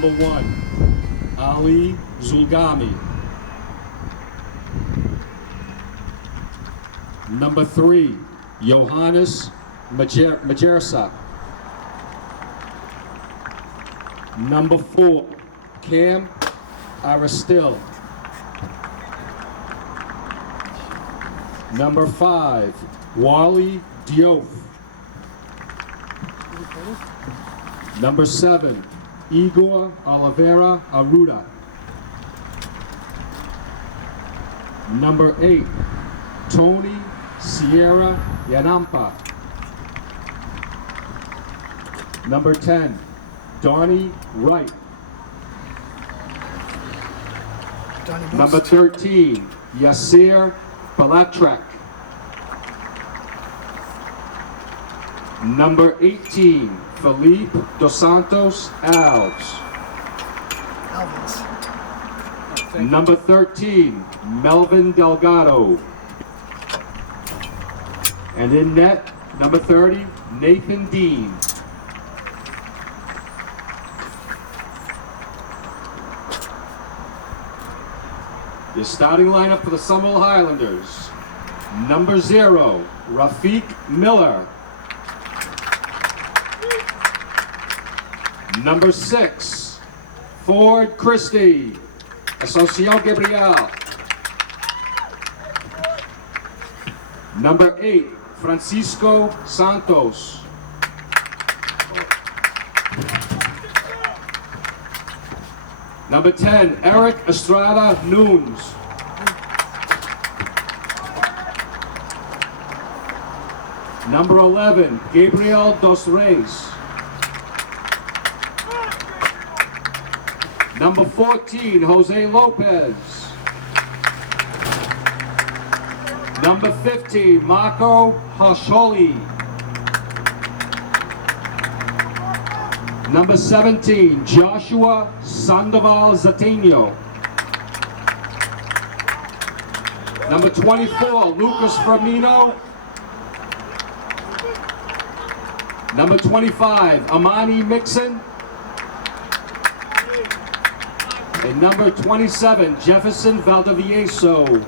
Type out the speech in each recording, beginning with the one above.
Number 1, Ali Zulgami. Number 3, Johannes Majersa. Number 4, Cam Aristil. Number 5, Wally Diouf. Number 7, Igor Oliveira Aruda. Number 8, Tony Sierra Yanampa. Number 10, Donnie Wright. Number 13, Yasir Balatrek. Number 18, Felipe Dos Santos Alves. Number 13, Melvin Delgado. And in net, number 30, Nathan Dean. Your starting lineup for the Somerville Highlanders. Number 0, Rafiq Miller. Number 6, Ford Christie, Asociación Gabriel. Number 8, Francisco Santos. Number 10, Eric Estrada Nunes. Number 11, Gabriel Dos Reis. Number 14, Jose Lopez. Number 15, Marco Hasholi. Number 17, Joshua Sandoval Zatino. Number 24, Lucas Firmino. Number 25, Amani Mixon. And number 27, Jefferson Valdivieso.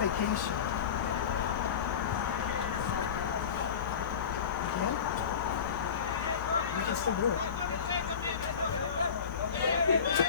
Vacation. Again? We can still do it. Don't lie to me.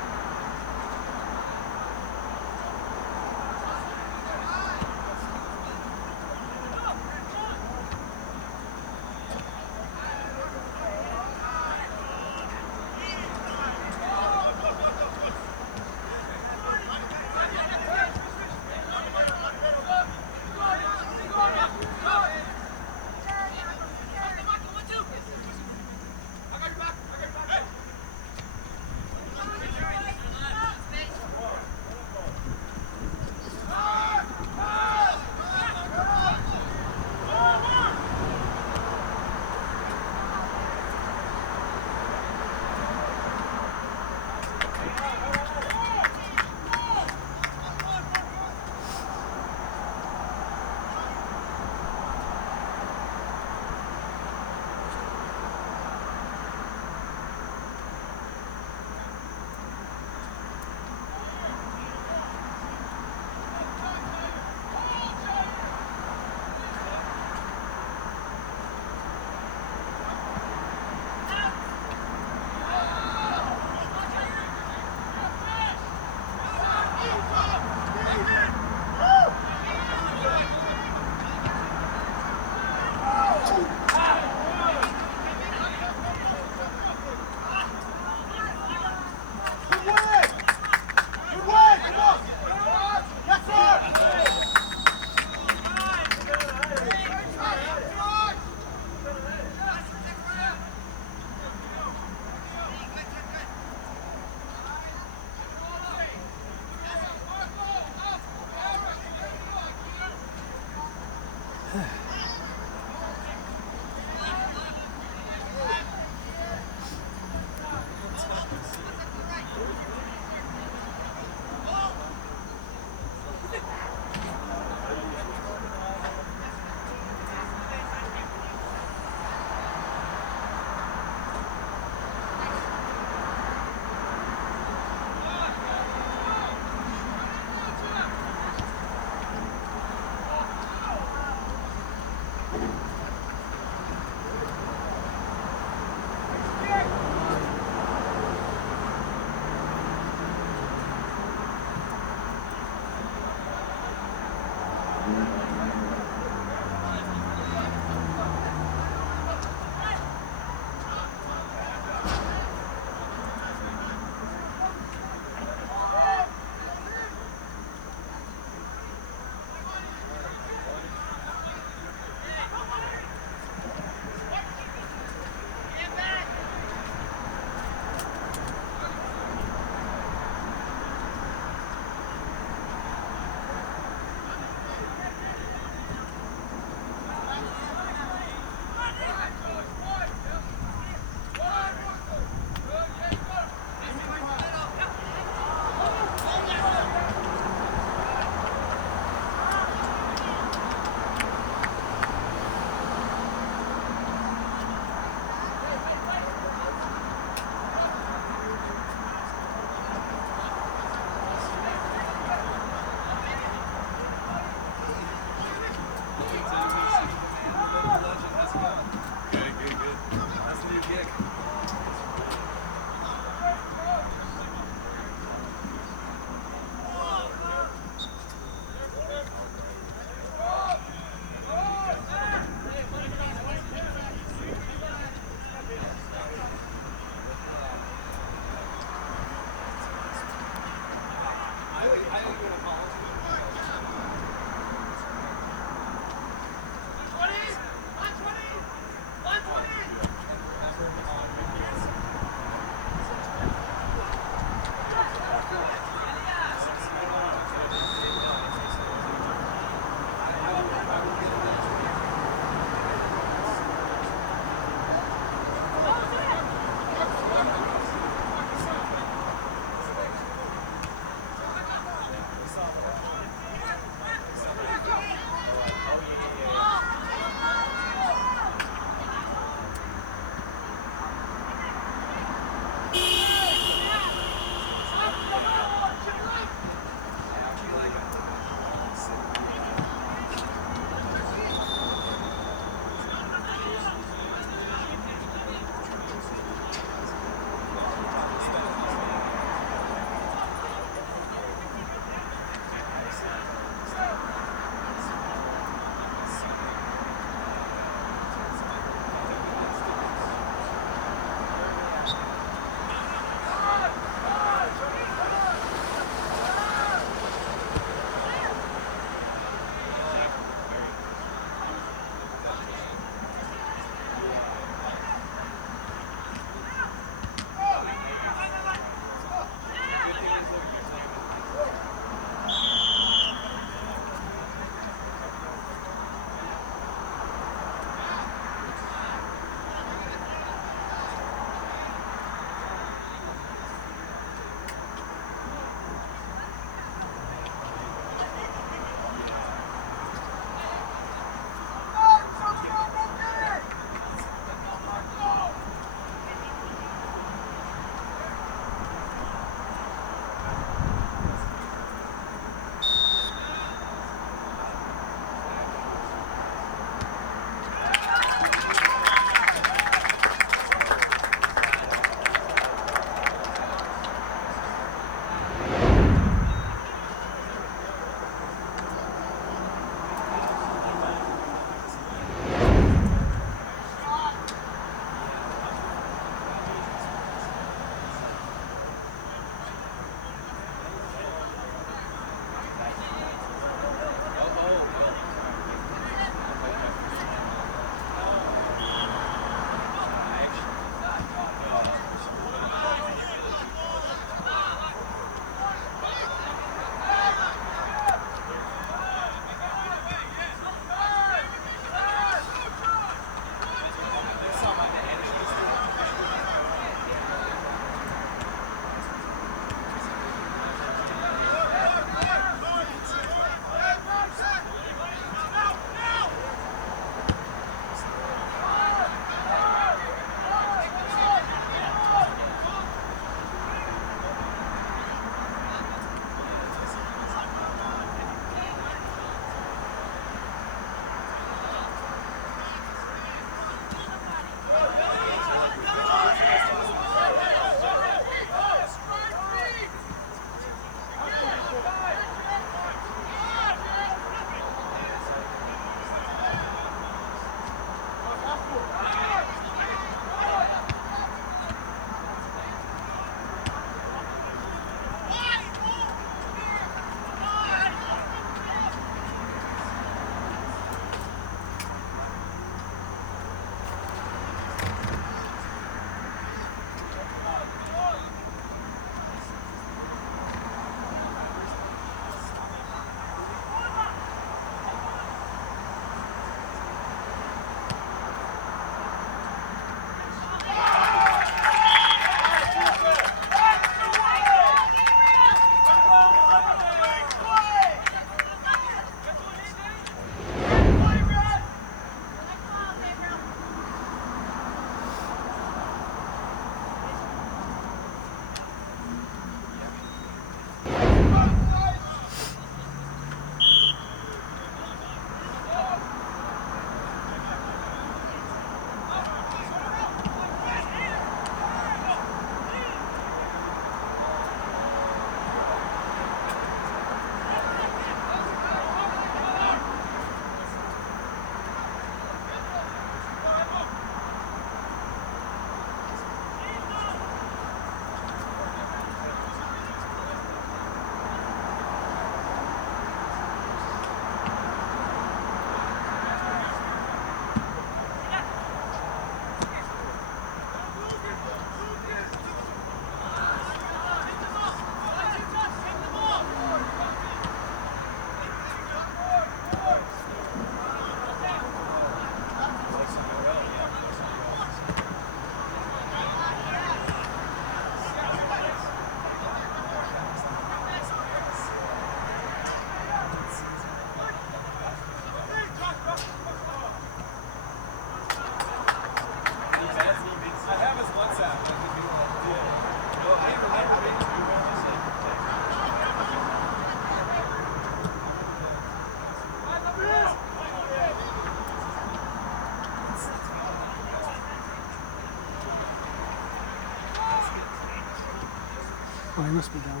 Oh, he must be down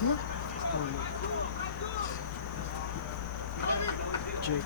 there. Down there. Jake.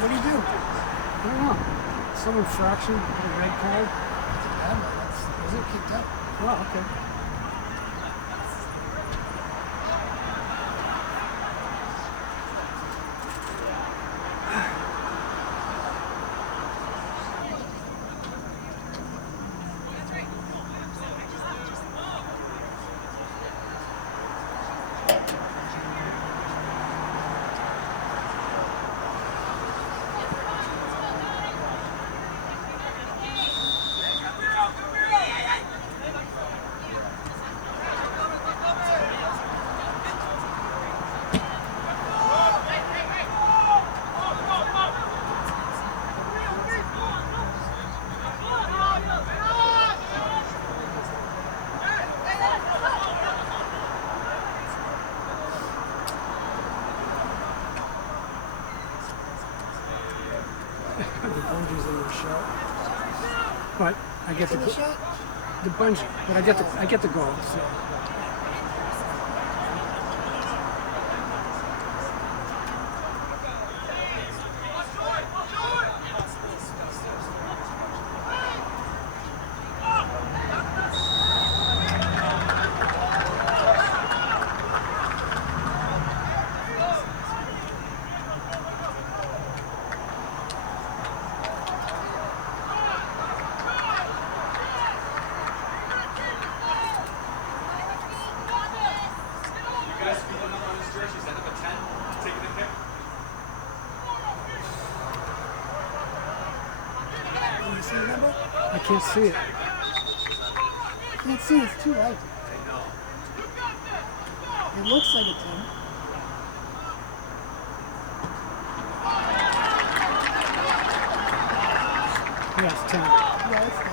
What do you do? I don't know. Some infraction, a red card. Is it kicked up? Oh, okay. The bungees in the shot. But I get In the shot? the bungee. But I get the goal. So. Can you see the number? I can't see it. Can't see, it's too light. It looks like a 10. Yes, 10. Yeah, it's 10.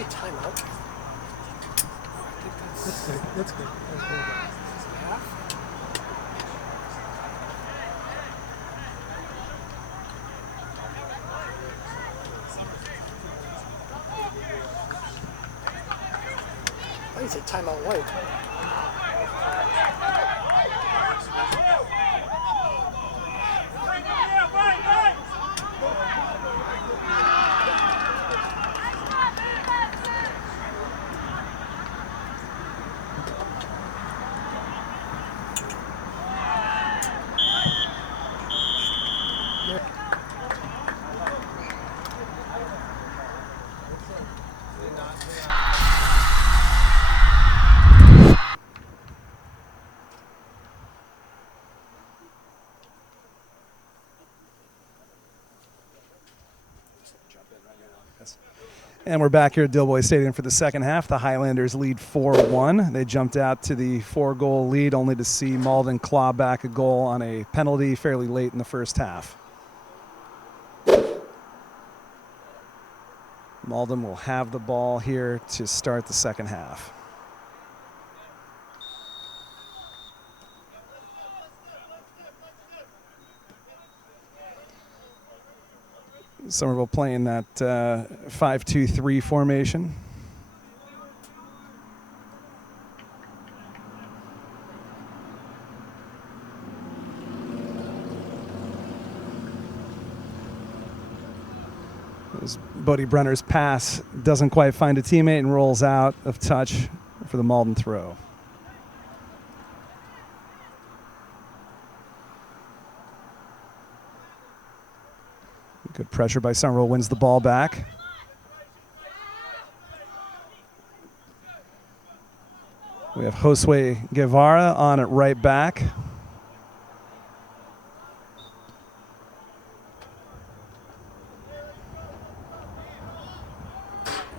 say timeout. That's good. That's good. That's good. I say timeout white. And we're back here at Dilboy Stadium for the second half. The Highlanders lead 4-1. They jumped out to the 4-goal lead only to see Malden claw back a goal on a penalty fairly late in the first half. Malden will have the ball here to start the second half. Somerville playing that 5-2-3 formation. As Bodie Brenner's pass doesn't quite find a teammate and rolls out of touch for the Malden throw. Good pressure by Somerville, wins the ball back. We have Josue Guevara on it right back.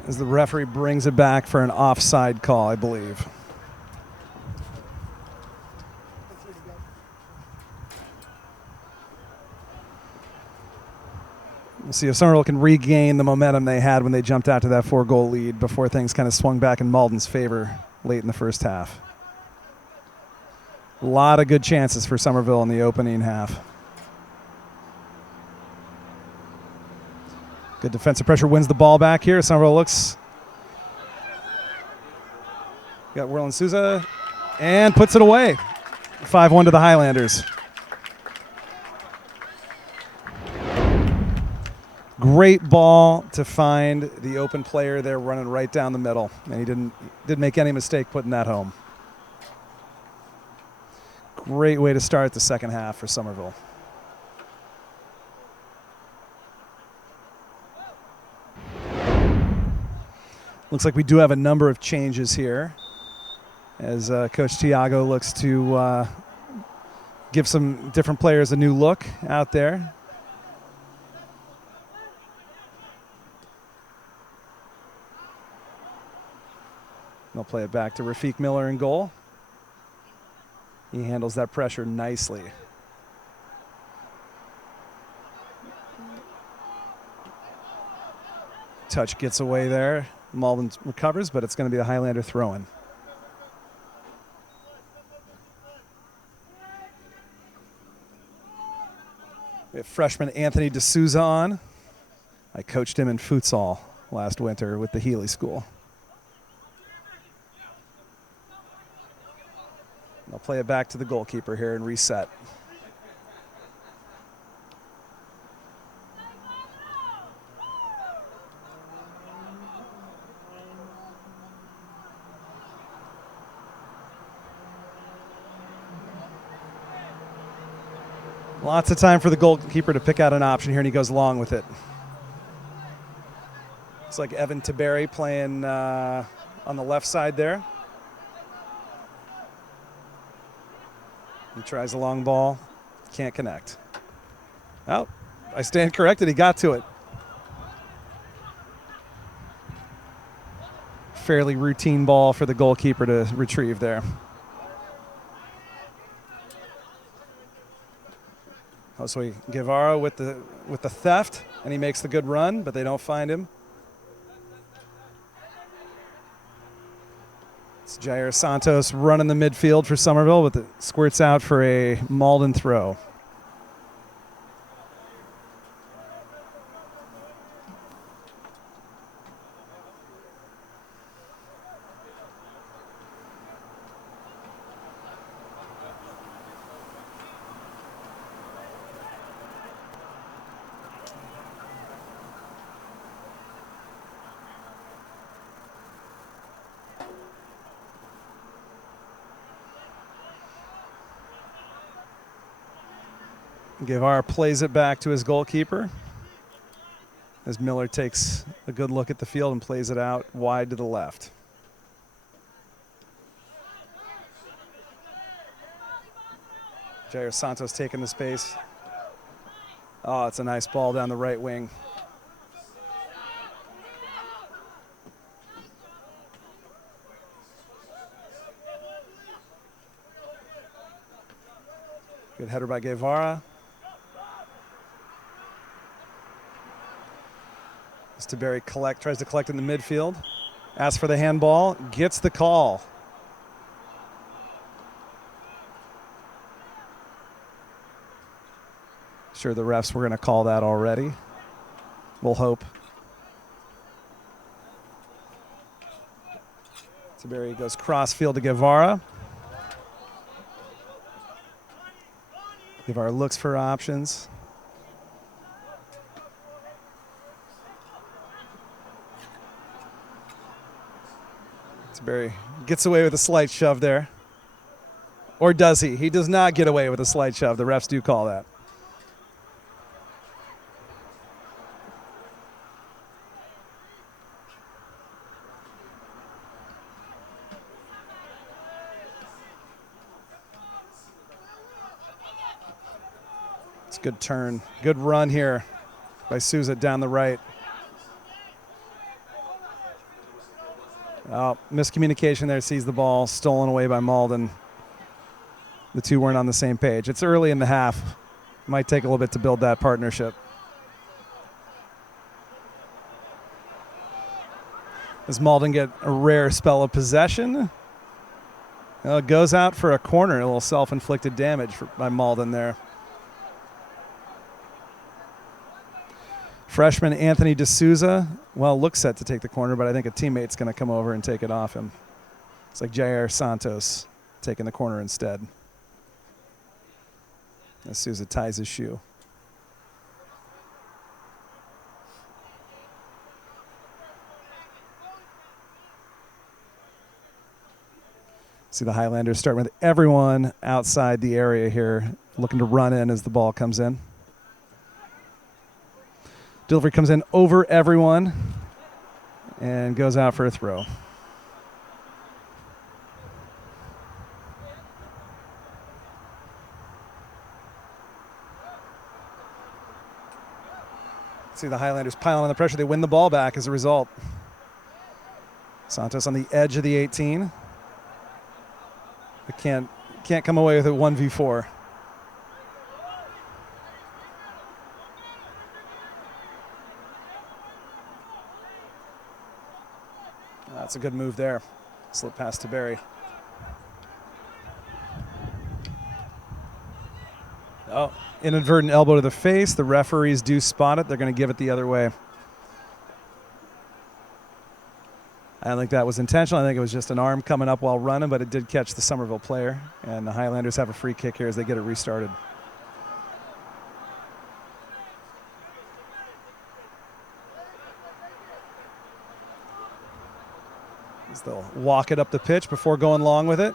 As the referee brings it back for an offside call, I believe. We'll see if Somerville can regain the momentum they had when they jumped out to that 4-goal lead before things kind of swung back in Malden's favor late in the first half. A lot of good chances for Somerville in the opening half. Good defensive pressure, wins the ball back here. Somerville looks. Got Werlin Souza and puts it away. 5-1 to the Highlanders. Great ball to find the open player there running right down the middle. And he didn't make any mistake putting that home. Great way to start the second half for Somerville. Looks like we do have a number of changes here as Coach Tiago looks to give some different players a new look out there. They'll play it back to Rafiq Miller in goal. He handles that pressure nicely. Touch gets away there. Malden recovers, but it's going to be the Highlander throw-in. We have freshman Anthony D'Souza on. I coached him in futsal last winter with the Healy School. They'll play it back to the goalkeeper here and reset. Lots of time for the goalkeeper to pick out an option here, and he goes along with it. It's like Evan Taberry playing on the left side there. He tries a long ball, can't connect. Oh, I stand corrected, he got to it. Fairly routine ball for the goalkeeper to retrieve there. Josue Guevara with the theft, and he makes the good run, but they don't find him. It's Jair Santos running the midfield for Somerville, but it squirts out for a Malden throw. Guevara plays it back to his goalkeeper as Miller takes a good look at the field and plays it out wide to the left. Jair Santos taking the space. Oh, it's a nice ball down the right wing. Good header by Guevara. Barry tries to collect in the midfield. Asks for the handball. Gets the call. Sure, the refs were going to call that already. We'll hope. Barry goes cross field to Guevara. Guevara looks for options. Barry gets away with a slight shove there. Or does he? He does not get away with a slight shove. The refs do call that. It's a good turn. Good run here by Souza down the right. Oh, miscommunication there, sees the ball, stolen away by Malden. The two weren't on the same page. It's early in the half. Might take a little bit to build that partnership. Does Malden get a rare spell of possession? Goes out for a corner, a little self-inflicted damage by Malden there. Freshman Anthony D'Souza, looks set to take the corner, but I think a teammate's going to come over and take it off him. It's like Jair Santos taking the corner instead. D'Souza ties his shoe. See the Highlanders starting with everyone outside the area here, looking to run in as the ball comes in. Delivery comes in over everyone and goes out for a throw. See the Highlanders piling on the pressure. They win the ball back as a result. Santos on the edge of the 18. But can't come away with it 1v4. That's a good move there. Slip pass to Barry. Oh, inadvertent elbow to the face. The referees do spot it. They're going to give it the other way. I don't think that was intentional. I think it was just an arm coming up while running, but it did catch the Somerville player. And the Highlanders have a free kick here as they get it restarted. As they'll walk it up the pitch before going long with it.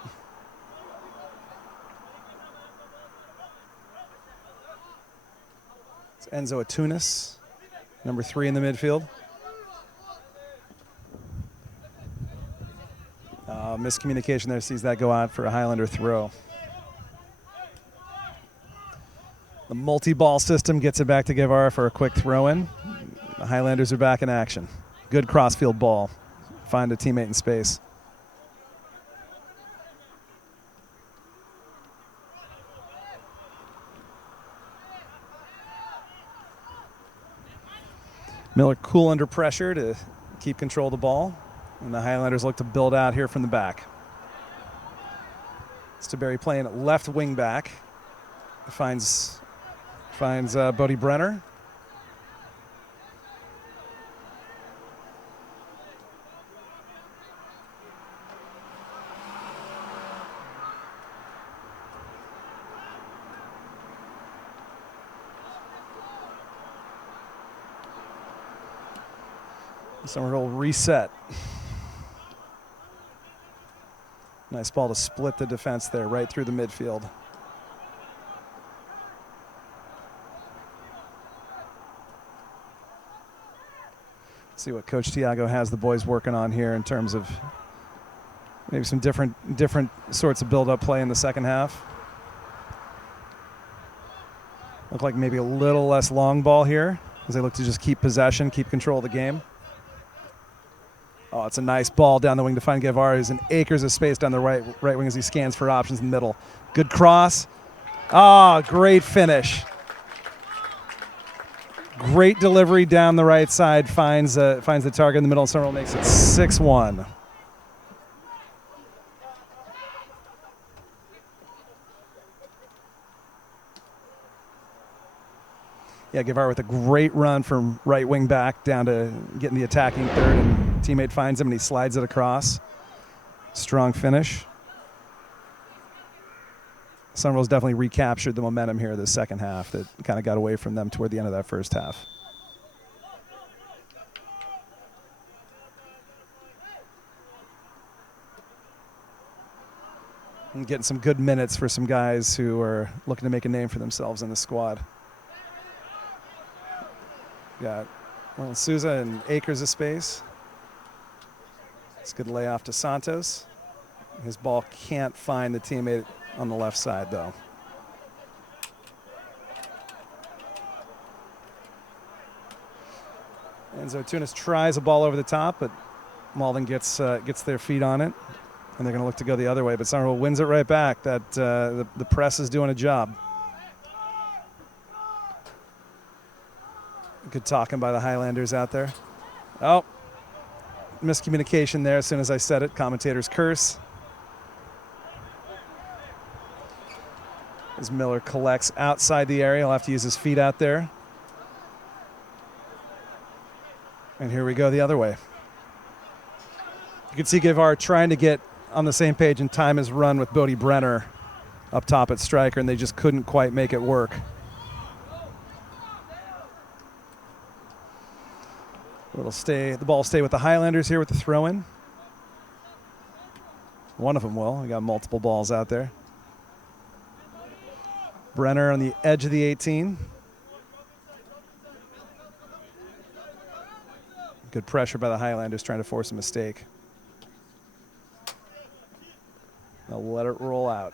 It's Enzo Atunis, number 3 in the midfield. Miscommunication there, sees that go out for a Highlander throw. The multi-ball system gets it back to Guevara for a quick throw-in. The Highlanders are back in action. Good crossfield ball. Find a teammate in space. Miller cool under pressure to keep control of the ball. And the Highlanders look to build out here from the back. Staberry playing left wing back. Finds Bodie Brenner. Somerville reset. Nice ball to split the defense there, right through the midfield. See what Coach Tiago has the boys working on here in terms of maybe some different sorts of build-up play in the second half. Look like maybe a little less long ball here as they look to just keep possession, keep control of the game. Oh, it's a nice ball down the wing to find Guevara, who's in acres of space down the right wing as he scans for options in the middle. Good cross. Ah, great finish. Great delivery down the right side, finds the target in the middle, and Somerville makes it 6-1. Yeah, Guevara with a great run from right wing back down to getting the attacking third, and teammate finds him and he slides it across. Strong finish. Somerville's definitely recaptured the momentum here this second half that kind of got away from them toward the end of that first half. And getting some good minutes for some guys who are looking to make a name for themselves in the squad. Got Souza and acres of space. It's a good layoff to Santos. His ball can't find the teammate on the left side, though. Enzo Tunis tries a ball over the top, but Malden gets their feet on it, and they're going to look to go the other way. But Somerville wins it right back. That the press is doing a job. Good talking by the Highlanders out there. Oh, miscommunication there as soon as I said it. Commentator's curse. As Miller collects outside the area, he'll have to use his feet out there. And here we go the other way. You can see Guevara trying to get on the same page and time his run with Bodie Brenner up top at striker, and they just couldn't quite make it work. The ball will stay with the Highlanders here with the throw-in. One of them will. We got multiple balls out there. Brenner on the edge of the 18. Good pressure by the Highlanders trying to force a mistake. They'll let it roll out.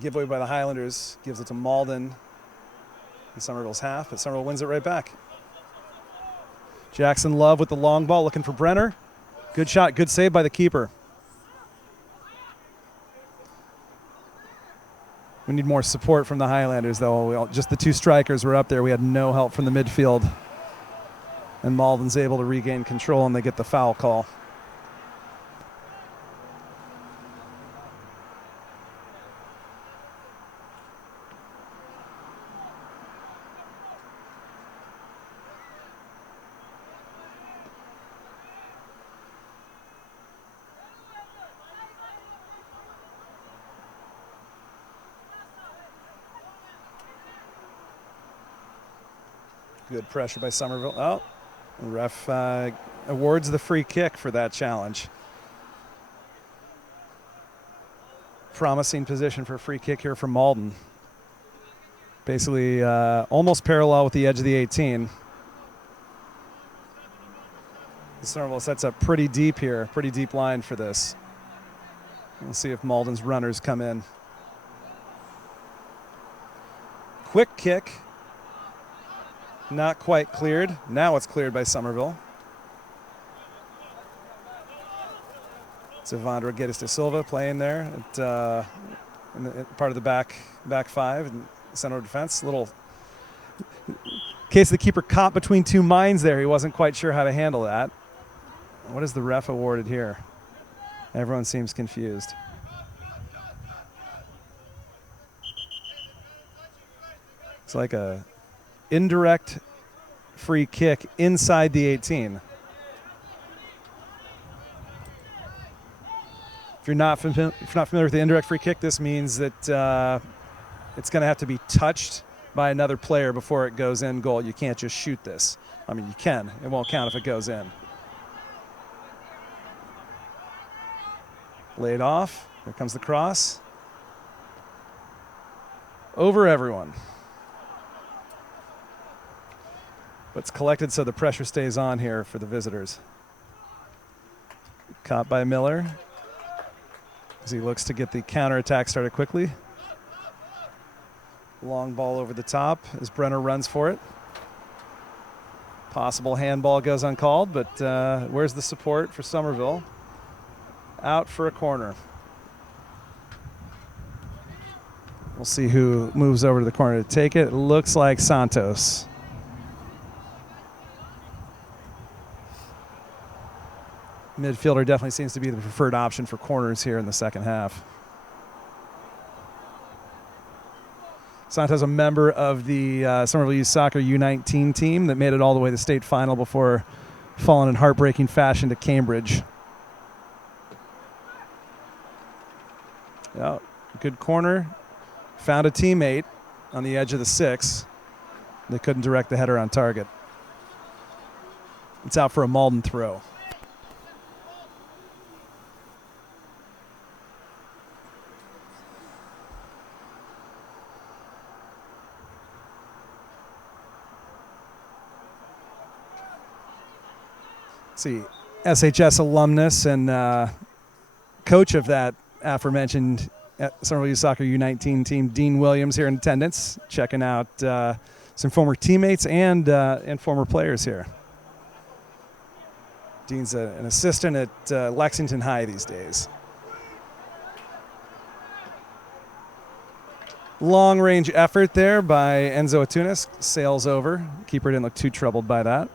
Giveaway by the Highlanders gives it to Malden in Somerville's half, but Somerville wins it right back. Jackson Love with the long ball looking for Brenner. Good shot, good save by the keeper. We need more support from the Highlanders, though. Just the two strikers were up there. We had no help from the midfield. And Malden's able to regain control, and they get the foul call. Good pressure by Somerville. Oh, the ref awards the free kick for that challenge. Promising position for a free kick here from Malden. Basically almost parallel with the edge of the 18. Somerville sets up pretty deep here, pretty deep line for this. We'll see if Malden's runners come in. Quick kick. Not quite cleared. Now it's cleared by Somerville. It's Evandro Guedes de Silva playing there at in part of the back five and center of defense. Little case the keeper caught between two minds there. He wasn't quite sure how to handle that. What is the ref awarded here? Everyone seems confused. It's like a indirect free kick inside the 18. If you're not familiar with the indirect free kick, this means that it's going to have to be touched by another player before it goes in goal. You can't just shoot this. I mean, you can. It won't count if it goes in. Laid off. Here comes the cross. Over everyone. But it's collected so the pressure stays on here for the visitors. Caught by Miller as he looks to get the counterattack started quickly. Long ball over the top as Brenner runs for it. Possible handball goes uncalled, but where's the support for Somerville? Out for a corner. We'll see who moves over to the corner to take it. It looks like Santos. Midfielder definitely seems to be the preferred option for corners here in the second half. Santos, a member of the Somerville Youth Soccer U19 team that made it all the way to the state final before falling in heartbreaking fashion to Cambridge. Yeah, good corner. Found a teammate on the edge of the 6. They couldn't direct the header on target. It's out for a Malden throw. See, SHS alumnus and coach of that aforementioned Somerville Youth Soccer U19 team, Dean Williams, here in attendance, checking out some former teammates and former players here. Dean's an assistant at Lexington High these days. Long-range effort there by Enzo Atunis. Sails over. Keeper didn't look too troubled by that.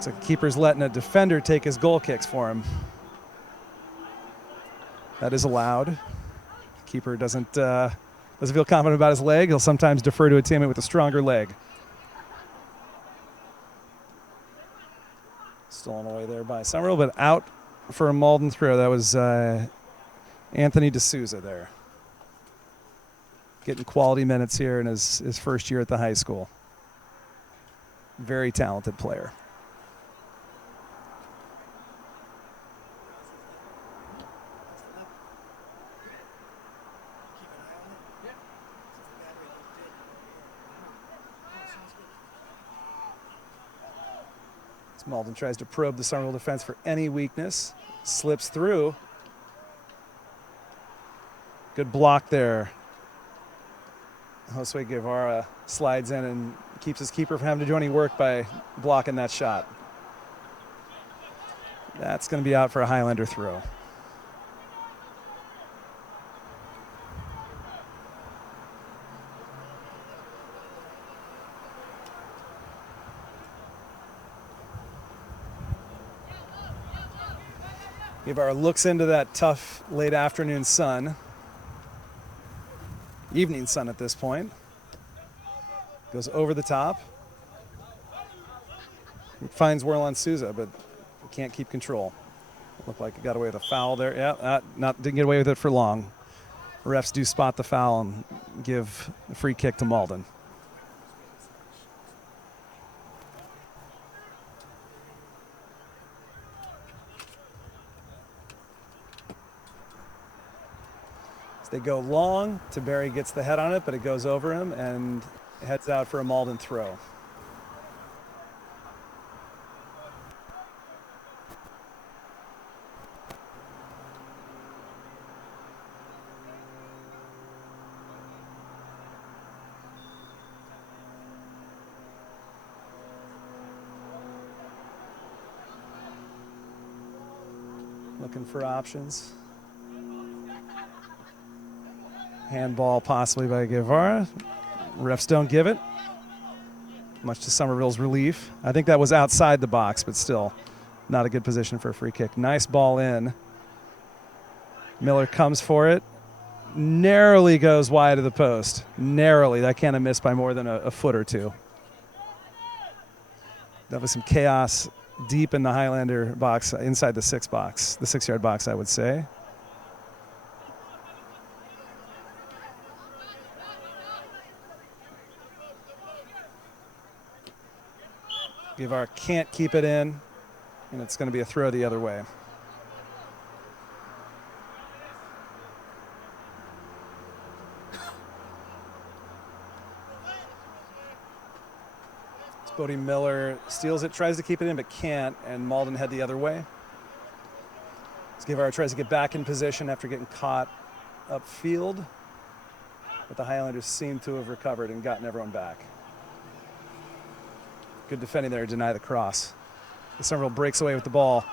So the keeper's letting a defender take his goal kicks for him. That is allowed. Keeper doesn't feel confident about his leg. He'll sometimes defer to a teammate with a stronger leg. Stolen away there by Somerville, but out for a Malden throw. That was Anthony D'Souza there. Getting quality minutes here in his first year at the high school. Very talented player. Malden tries to probe the Somerville defense for any weakness. Slips through. Good block there. Josue Guevara slides in and keeps his keeper from having to do any work by blocking that shot. That's going to be out for a Highlander throw. Guevara looks into that tough late afternoon sun. Evening sun at this point. Goes over the top. Finds Werlon Souza, but can't keep control. Looked like he got away with a foul there. Yeah, didn't get away with it for long. Refs do spot the foul and give a free kick to Malden. They go long. Barry gets the head on it, but it goes over him and heads out for a Malden throw. Looking for options. Handball possibly by Guevara. Refs don't give it, much to Somerville's relief. I think that was outside the box, but still not a good position for a free kick. Nice ball in. Miller comes for it. Narrowly goes wide of the post. Narrowly. That can't have missed by more than a foot or two. That was some chaos deep in the Highlander box, inside the 6-yard box, I would say. Guevara can't keep it in, and it's going to be a throw the other way. Bodie Miller steals it, tries to keep it in, but can't, and Malden head the other way. Guevara tries to get back in position after getting caught upfield, but the Highlanders seem to have recovered and gotten everyone back. Good defending there to deny the cross. Somerville breaks away with the ball.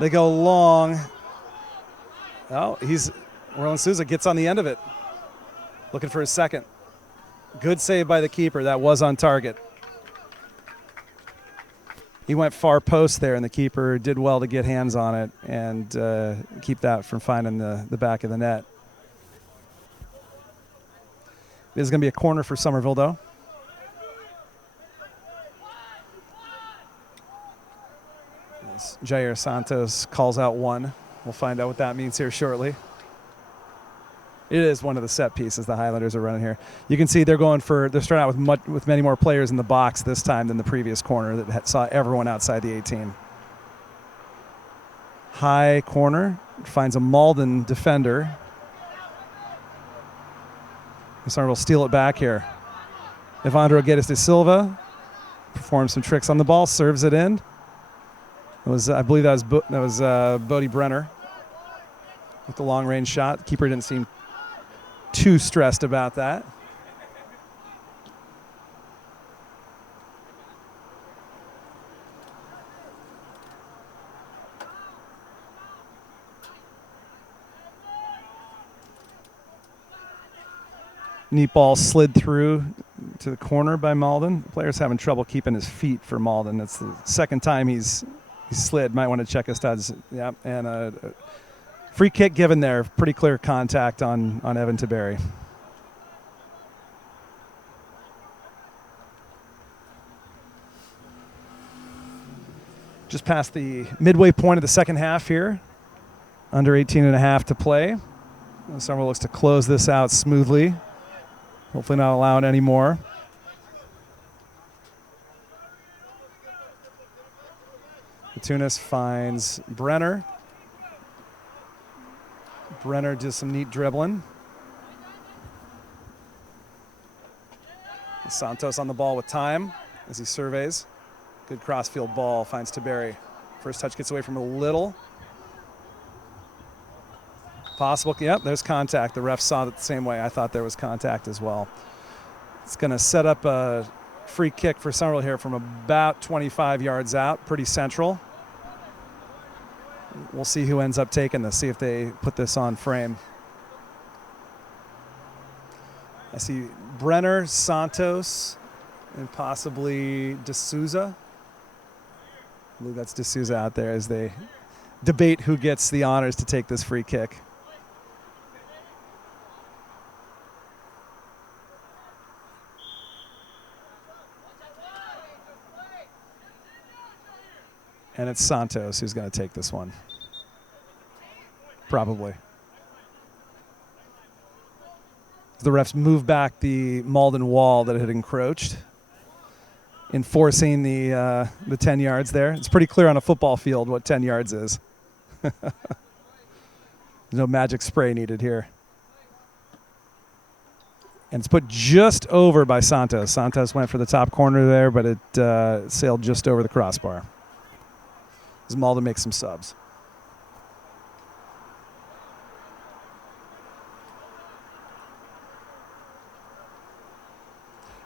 They go long. Oh, Orlin Souza gets on the end of it. Looking for his second. Good save by the keeper. That was on target. He went far post there, and the keeper did well to get hands on it and keep that from finding the back of the net. It is going to be a corner for Somerville, though. As Jair Santos calls out one. We'll find out what that means here shortly. It is one of the set pieces the Highlanders are running here. You can see they're starting out with many more players in the box this time than the previous corner that saw everyone outside the 18. High corner, finds a Malden defender. Somerville will steal it back here. Evandro Guedes de Silva performs some tricks on the ball, serves it in. I believe that was Bodie Brenner with the long-range shot. The keeper didn't seem too stressed about that. Neat ball slid through to the corner by Malden. The player's having trouble keeping his feet for Malden. That's the second time he's slid. Might want to check his stats. Yeah, and a free kick given there. Pretty clear contact on Evan Taberry. Just past the midway point of the second half here. Under 18 and a half to play. Somerville looks to close this out smoothly. Hopefully not allowing any more. Tunis finds Brenner. Brenner does some neat dribbling. Santos on the ball with time as he surveys. Good crossfield ball, finds Taberry. First touch gets away from a little. Possible, yep, there's contact. The ref saw it the same way. I thought there was contact as well. It's going to set up a free kick for Somerville here from about 25 yards out, pretty central. We'll see who ends up taking this, see if they put this on frame. I see Brenner, Santos, and possibly D'Souza. I believe that's D'Souza out there as they debate who gets the honors to take this free kick. And it's Santos who's going to take this one. Probably. The refs move back the Malden wall that had encroached, enforcing the 10 yards there. It's pretty clear on a football field what 10 yards is. There's no magic spray needed here. And it's put just over by Santos. Santos went for the top corner there, but it sailed just over the crossbar. As Malden makes some subs.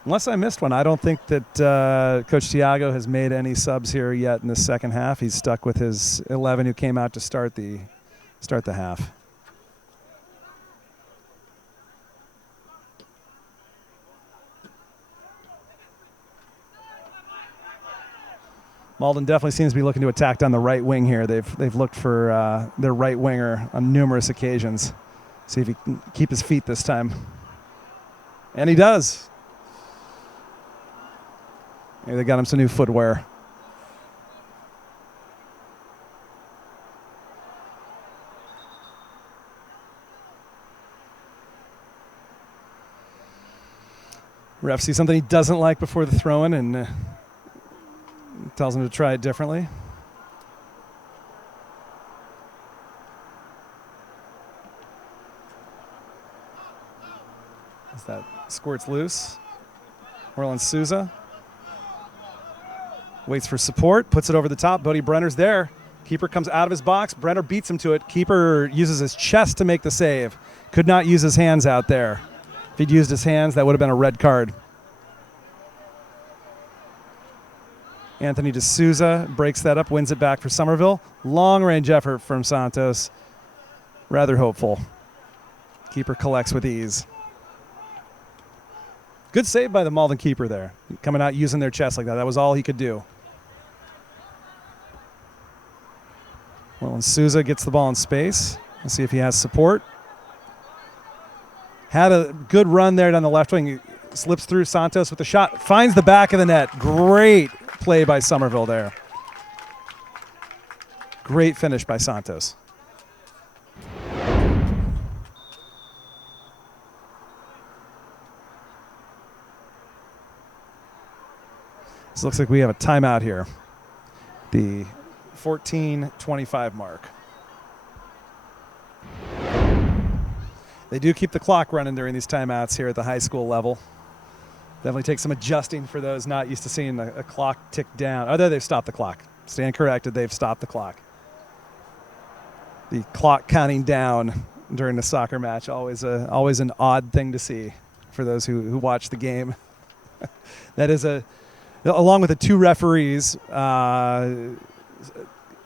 Unless I missed one, I don't think that Coach Tiago has made any subs here yet in the second half. He's stuck with his 11 who came out to start the half. Malden definitely seems to be looking to attack down the right wing here. They've looked for their right winger on numerous occasions. See if he can keep his feet this time. And he does. Maybe they got him some new footwear. Ref sees something he doesn't like before the throw-in and tells him to try it differently. As that squirts loose. Orlin Souza waits for support, puts it over the top. Bodie Brenner's there. Keeper comes out of his box. Brenner beats him to it. Keeper uses his chest to make the save. Could not use his hands out there. If he'd used his hands, that would have been a red card. Anthony D'Souza breaks that up, wins it back for Somerville. Long-range effort from Santos. Rather hopeful. Keeper collects with ease. Good save by the Malden keeper there. Coming out using their chest like that. That was all he could do. Well, and Souza gets the ball in space. Let's see if he has support. Had a good run there down the left wing. He slips through Santos with the shot. Finds the back of the net. Great play by Somerville there. Great finish by Santos. This looks like we have a timeout here. The 14:25 mark. They do keep the clock running during these timeouts here at the high school level. Definitely takes some adjusting for those not used to seeing a clock tick down. Oh, there they've stopped the clock. Stand corrected, they've stopped the clock. The clock counting down during the soccer match, always an odd thing to see for those who watch the game. That is along with the two referees,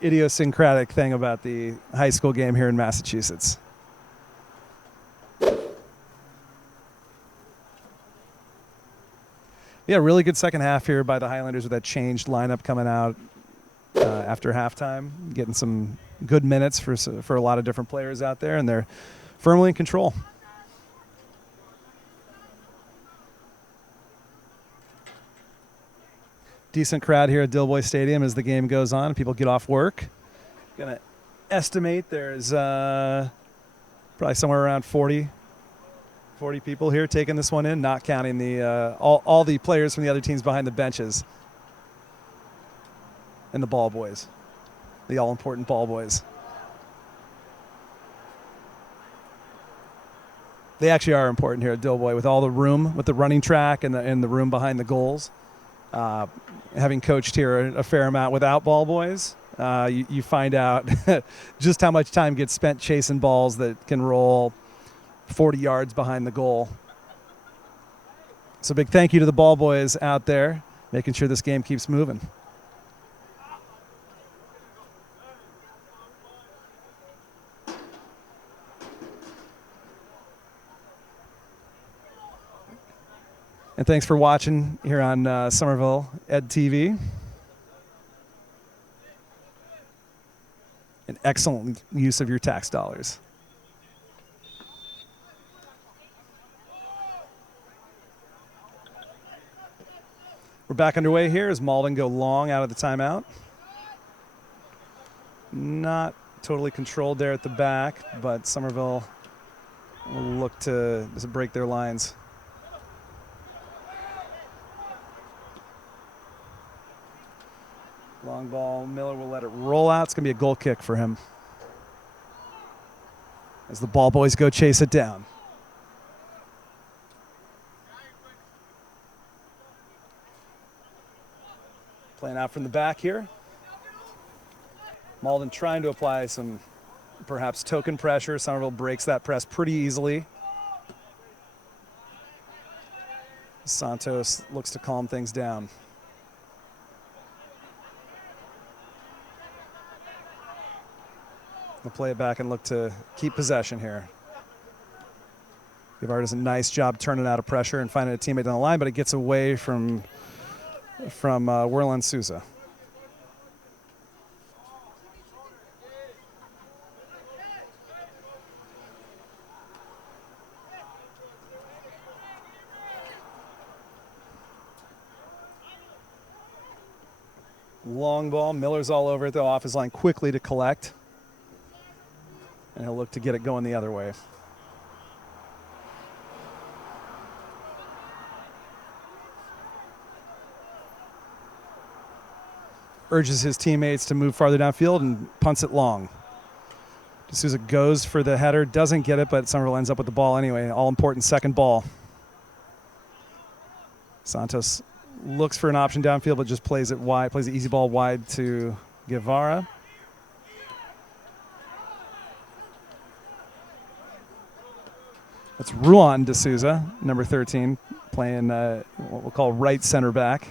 idiosyncratic thing about the high school game here in Massachusetts. Yeah, really good second half here by the Highlanders with that changed lineup coming out after halftime, getting some good minutes for a lot of different players out there, and they're firmly in control. Decent crowd here at Dilboy Stadium as the game goes on. People get off work. Gonna estimate there's probably somewhere around 40 people here taking this one in, not counting the all the players from the other teams behind the benches and the ball boys, the all-important ball boys. They actually are important here at Dilboy with all the room, with the running track and the room behind the goals. Having coached here a fair amount without ball boys, you find out just how much time gets spent chasing balls that can roll 40 yards behind the goal. So big thank you to the ball boys out there, making sure this game keeps moving. And thanks for watching here on Somerville Ed TV. An excellent use of your tax dollars. We're back underway here as Malden go long out of the timeout. Not totally controlled there at the back, but Somerville will look to break their lines. Long ball, Miller will let it roll out. It's going to be a goal kick for him as the ball boys go chase it down. Playing out from the back here. Malden trying to apply some perhaps token pressure. Somerville breaks that press pretty easily. Santos looks to calm things down. They'll play it back and look to keep possession here. Guevara does a nice job turning out of pressure and finding a teammate down the line, but it gets away from Werlan Souza. Long ball. Miller's all over it, though, off his line quickly to collect. And he'll look to get it going the other way. Urges his teammates to move farther downfield and punts it long. D'Souza goes for the header, doesn't get it, but Somerville ends up with the ball anyway. All-important second ball. Santos looks for an option downfield, but just plays it wide, plays the easy ball wide to Guevara. That's Ruan D'Souza, number 13, playing what we'll call right center back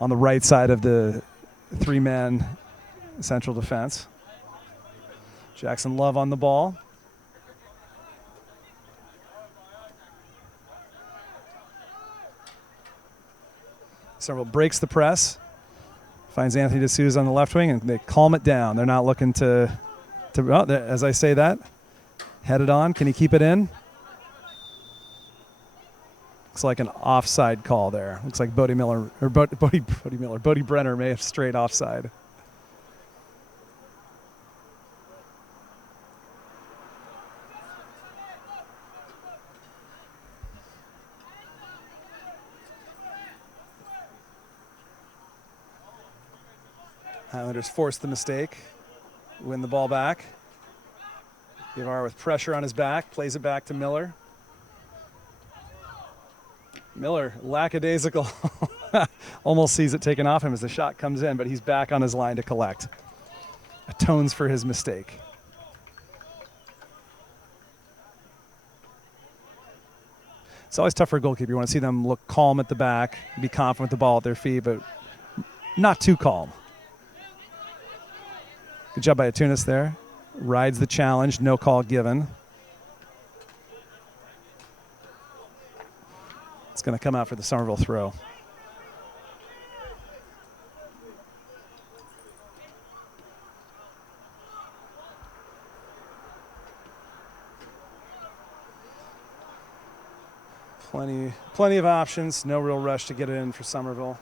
on the right side of the three-man central defense. Jackson Love on the ball. Somerville breaks the press, finds Anthony D'Souza on the left wing, and they calm it down. They're not looking to as I say that, head it on. Can he keep it in? Looks like an offside call there. Looks like Bodie Brenner may have strayed offside. Highlanders force the mistake, win the ball back. Guevara with pressure on his back, plays it back to Miller. Miller, lackadaisical, almost sees it taken off him as the shot comes in, but he's back on his line to collect. Atones for his mistake. It's always tough for a goalkeeper. You want to see them look calm at the back, be confident with the ball at their feet, but not too calm. Good job by Atunis there. Rides the challenge, no call given. It's going to come out for the Somerville throw. Plenty of options. No real rush to get it in for Somerville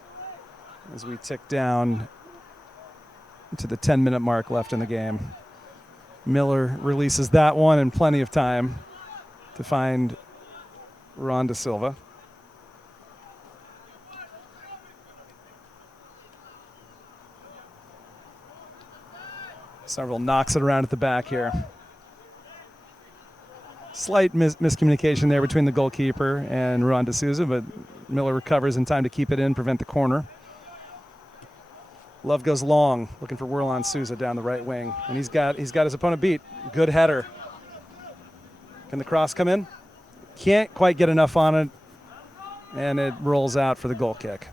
as we tick down to the 10-minute mark left in the game. Miller releases that one and plenty of time to find Ron Da Silva. Somerville knocks it around at the back here. Slight miscommunication there between the goalkeeper and Ron D'Souza, but Miller recovers in time to keep it in, prevent the corner. Love goes long, looking for Werlan Souza down the right wing, and he's got his opponent beat. Good header. Can the cross come in? Can't quite get enough on it, and it rolls out for the goal kick.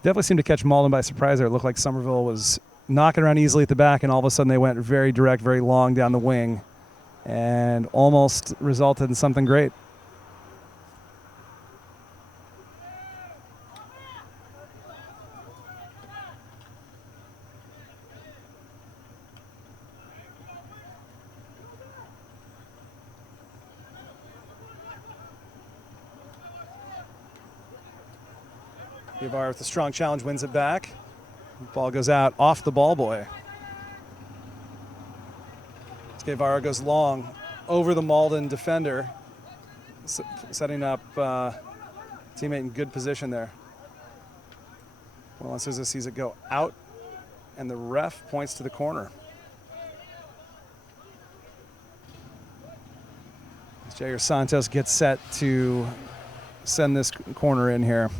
Definitely seemed to catch Malden by surprise there. It looked like Somerville was knocking around easily at the back, and all of a sudden they went very direct, very long down the wing, and almost resulted in something great. Guevara with a strong challenge wins it back. Ball goes out off the ball boy. Guevara goes long over the Malden defender, setting up teammate in good position there. Well, Souza sees it go out, and the ref points to the corner. Jair Santos gets set to send this corner in here.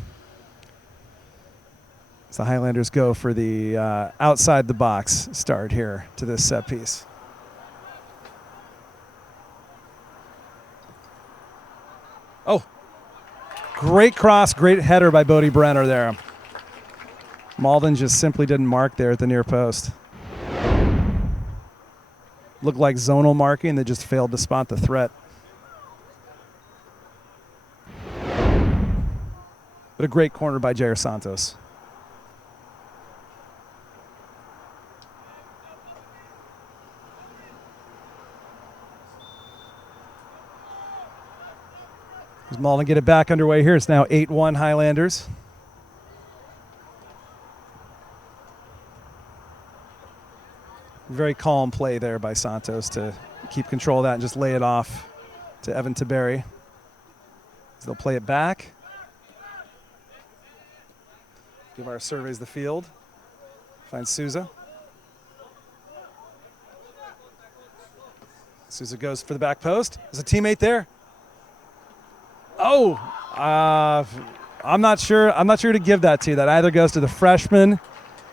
As the Highlanders go for the outside the box start here to this set piece. Oh, great cross, great header by Bodie Brenner there. Malden just simply didn't mark there at the near post. Looked like zonal marking, they just failed to spot the threat. But a great corner by Jair Santos. As Malden get it back underway here, it's now 8-1 Highlanders. Very calm play there by Santos to keep control of that and just lay it off to Evan Taberi. So they'll play it back. Guevara surveys the field. Finds Souza. Souza goes for the back post. There's a teammate there. Oh, I'm not sure. I'm not sure to give that to. That either goes to the freshman,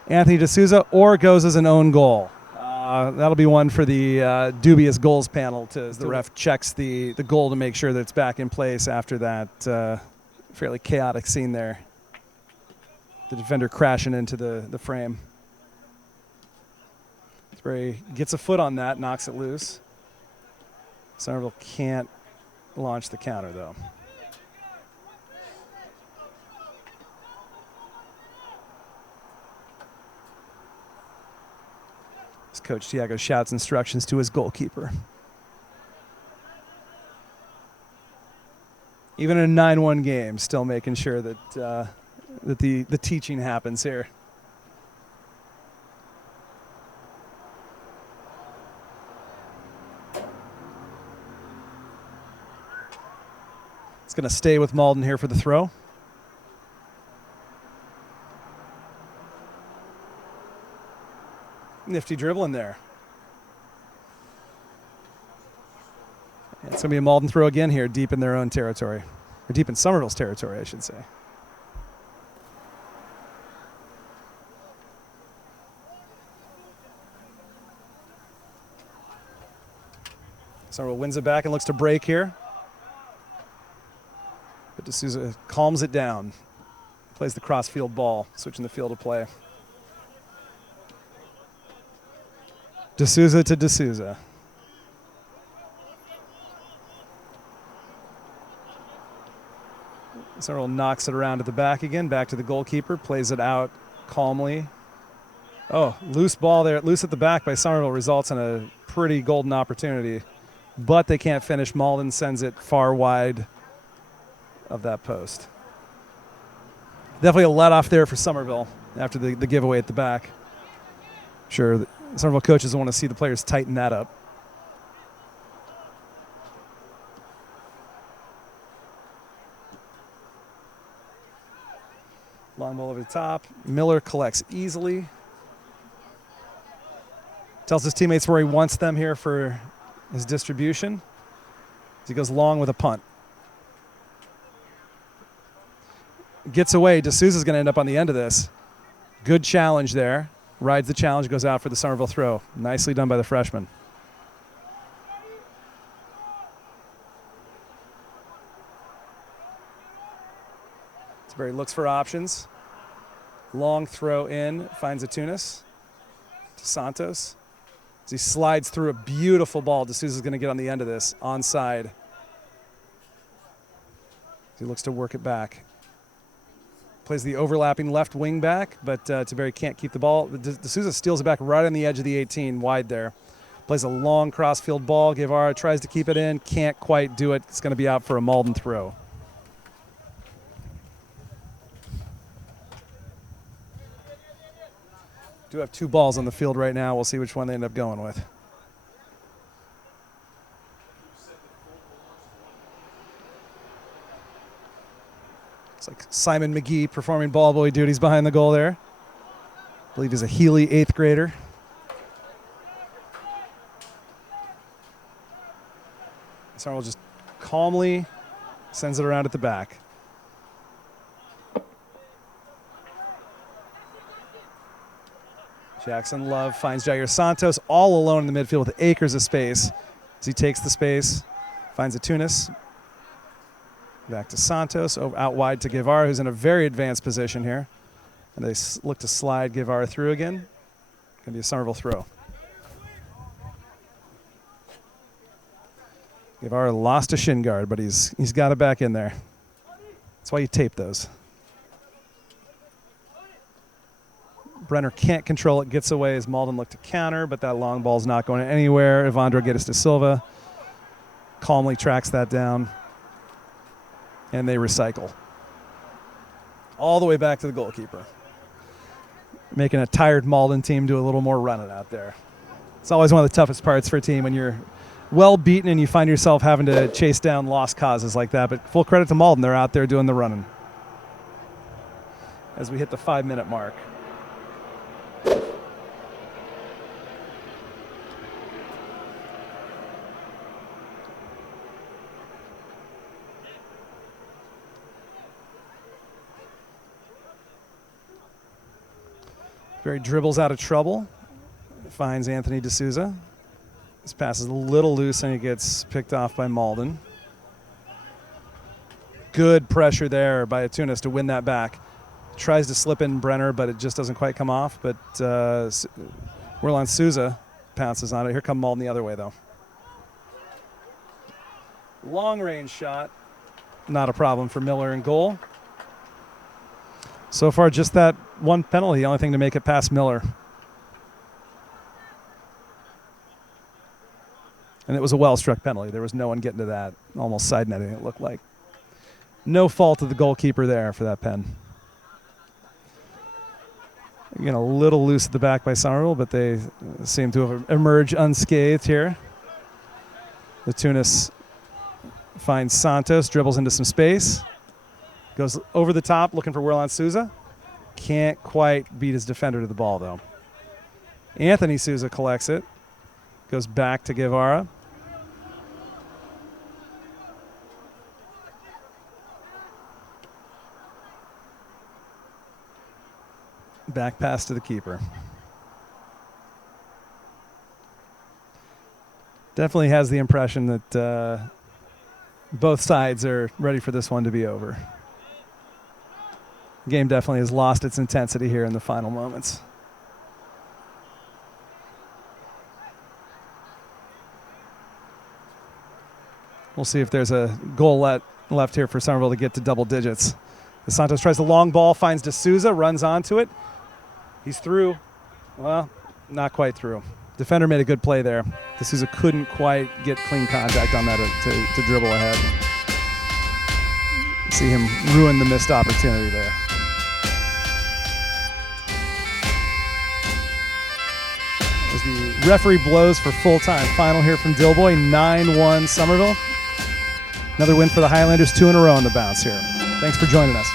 Anthony D'Souza, or goes as an own goal. That'll be one for the dubious goals panel as the ref checks the goal to make sure that it's back in place after that fairly chaotic scene there. The defender crashing into the frame. He gets a foot on that, knocks it loose. Somerville can't launch the counter, though. As Coach Tiago shouts instructions to his goalkeeper. Even in a 9-1 game, still making sure that that the teaching happens here. It's going to stay with Malden here for the throw. Nifty dribbling there. And it's going to be a Malden throw again here, deep in their own territory. Or deep in Somerville's territory, I should say. Somerville wins it back and looks to break here. But D'Souza calms it down. Plays the cross-field ball, switching the field of play. D'Souza to D'Souza. Somerville knocks it around at the back again, back to the goalkeeper, plays it out calmly. Oh, loose ball there, loose at the back by Somerville results in a pretty golden opportunity, but they can't finish. Malden sends it far wide of that post. Definitely a let-off there for Somerville after the giveaway at the back. Sure, the Somerville coaches want to see the players tighten that up. Long ball over the top. Miller collects easily. Tells his teammates where he wants them here for his distribution. He goes long with a punt. Gets away. D'Souza's going to end up on the end of this. Good challenge there. Rides the challenge, goes out for the Somerville throw. Nicely done by the freshman. Taberi looks for options. Long throw in, finds a Tunis to Santos. As he slides through a beautiful ball, D'Souza's going to get on the end of this, onside. He looks to work it back. Plays the overlapping left wing back, but Taberi can't keep the ball. D'Souza steals it back right on the edge of the 18, wide there. Plays a long cross-field ball. Guevara tries to keep it in, can't quite do it. It's going to be out for a Malden throw. Do have two balls on the field right now. We'll see which one they end up going with. It's like Simon McGee performing ball boy duties behind the goal there. I believe he's a Healy 8th grader. Somerville just calmly sends it around at the back. Jackson Love finds Jair Santos all alone in the midfield with acres of space. As he takes the space, finds a Tunis. Back to Santos, out wide to Guevara, who's in a very advanced position here. And they look to slide Guevara through again. Going to be a Somerville throw. Guevara lost a shin guard, but he's got it back in there. That's why you tape those. Brenner can't control it, gets away as Malden look to counter, but that long ball's not going anywhere. Evandro Guedes de Silva calmly tracks that down. And they recycle. All the way back to the goalkeeper. Making a tired Malden team do a little more running out there. It's always one of the toughest parts for a team when you're well beaten and you find yourself having to chase down lost causes like that. But full credit to Malden. They're out there doing the running. As we hit the 5-minute mark. Barry dribbles out of trouble, finds Anthony D'Souza. This pass is a little loose and he gets picked off by Malden. Good pressure there by Atunis to win that back. Tries to slip in Brenner, but it just doesn't quite come off. But Werlan Souza pounces on it. Here come Malden the other way, though. Long range shot. Not a problem for Miller in goal. So far, just that one penalty, the only thing to make it past Miller. And it was a well-struck penalty. There was no one getting to that. Almost side netting, it looked like. No fault of the goalkeeper there for that pen. Again, a little loose at the back by Somerville, but they seem to have emerged unscathed here. The Tunis finds Santos, dribbles into some space. Goes over the top, looking for Werlan Souza. Can't quite beat his defender to the ball, though. Anthony Souza collects it. Goes back to Guevara. Back pass to the keeper. Definitely has the impression that both sides are ready for this one to be over. Game definitely has lost its intensity here in the final moments. We'll see if there's a goal left here for Somerville to get to double digits. Santos tries the long ball, finds D'Souza, runs onto it. He's through. Well, not quite through. Defender made a good play there. D'Souza couldn't quite get clean contact on that to dribble ahead. See him ruin the missed opportunity there. As the referee blows for full-time final here from Dilboy, 9-1 Somerville. Another win for the Highlanders, 2 in a row on the bounce here. Thanks for joining us.